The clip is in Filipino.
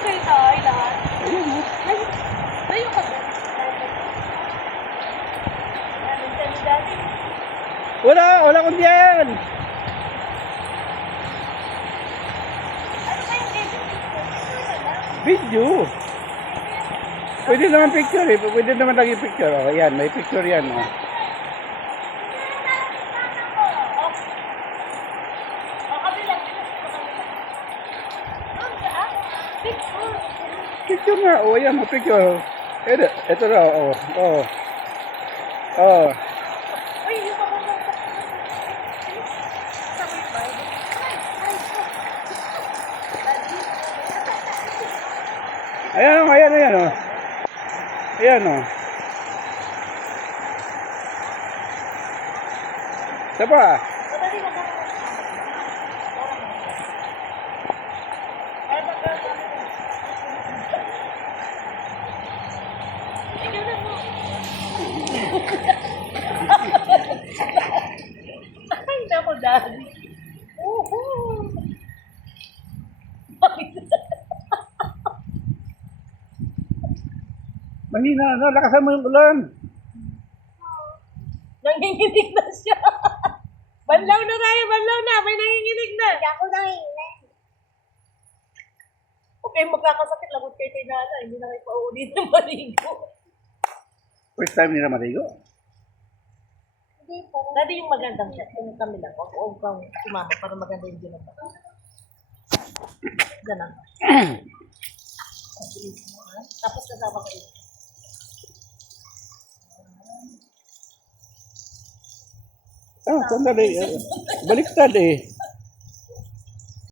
kayo tayo lahat. Ayun mo. Layo ka ba? Daddy. Wala kong diyan. Ano kayong Video. Pwede naman picture eh. Pwede naman lagi picture. Oh, ayan, may picture yan. Oh. Picture nga. Oh, ayan, may picture. Ito na. Oh. Ay, yung pa ba Ayan. Oh. Ayan, oh. Isa pa. Ay, naku, Daddy. Mahina, no? Lakasan mo yung ulan. Nanginginig na siya. Banlaw na tayo, banlaw na. May nanginginig na. Hindi ako nanginginig. Okay, magkakasakit. Lagot kayo kay Nana. Hindi na kayo paulit ng maligo. First time nila maligo. Hindi po. Dati yung magandang siya. Kung kami lang. Huwag kang sumama para maganda yung ginawa. Ganun. Tapos kasama kayo. Sandali. Baliktad eh.